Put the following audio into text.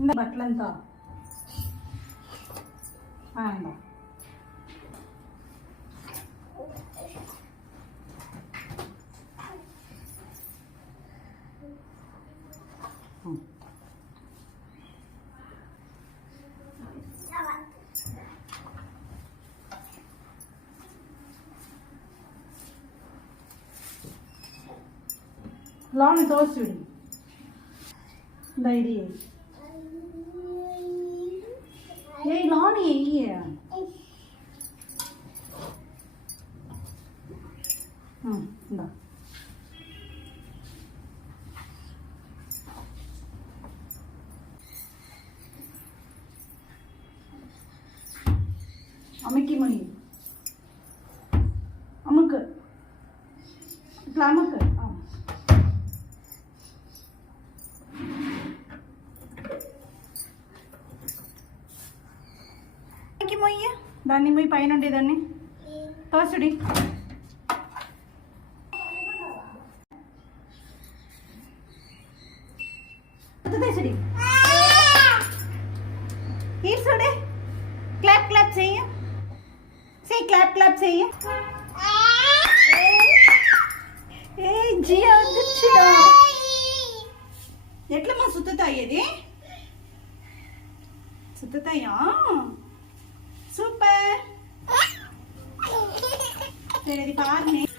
இந்த பட்டலந்தா ஆண்டா లాని తోసుడి ధైర్య ஏய் லானி எய்ய இந்தா அமுக்கி மணி அமுக்கு இப்ப அமுக்கு మొయ్య దాన్ని మొయ్యి పైన ఉండేదాన్ని తోసుడి తోసుడి ఈర్సుడే క్లాప్ క్లాప్ చెయ్య క్లాప్ క్లాప్ చెయ్య ఏ జియా వచ్చా ఎట్లమ్మా సుత్తుతాయేది సుత్తుతాయా சூப்பர் சரி பாருங்க